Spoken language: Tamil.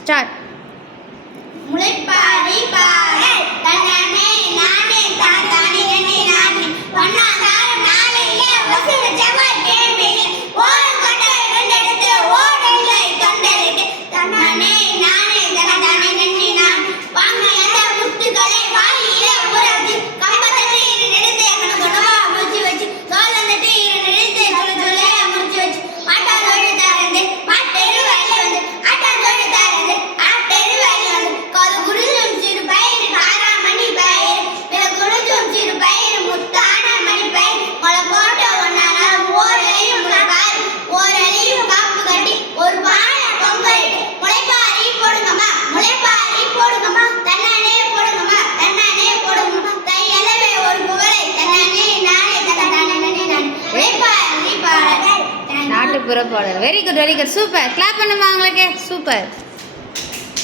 ஸ்டார்ட். முளைப்பாரி பாடல் தன்னானே நானே தான் தானே என்னே நானே ஒன்னாதார நாளையிலே வசூல ஜவால் கேள்வியிலே ஓரம் கொண்ட இரண்டெடுத்து ஓடலை தொண்டருக்கு தன்னானே நானே தான் தானே என்னே நான் வாங்க எந்த முத்துக்களை வாயிலே உறவு கம்பத்தட்டு இரண்டெடுத்து கணக்கணமா முடிச்சு வச்சு சோழந்தட்டு இரண்டெடுத்து சொல்ல முடிச்சு வச்சு மாட்டாதோடு தாரந்து மாட்டெரு வயல வந்து ஆட்டாதோடு தாரந்து ஆட்டெரு வயல வந்து காது குருஜும் சிறு பயிர் காராமணி பயிர் பிற குருஜும் சிறு பயிர் முத்தான மணி பயிர் கொலை போட்ட ஒன்னான ஓரலையும் முளைப்பாரி ஓரலையும் காப்பு கட்டி ஒரு பானை பொங்கலிட்டு முளைப்பாரி போடுங்கம்மா முளைப்பாரி போடுங்கம்மா தன்னானே போடுங்கம்மா தன்னானே போடுங்கம்மா கையளவே ஒரு புகழை தன்னானே நானே தானே நானே முளைப்பாரி பாடல் நாட்டுப்புற பாடல். Very good, very good, super. Clap பண்ணுமா உங்களுக்கு? சூப்பர்.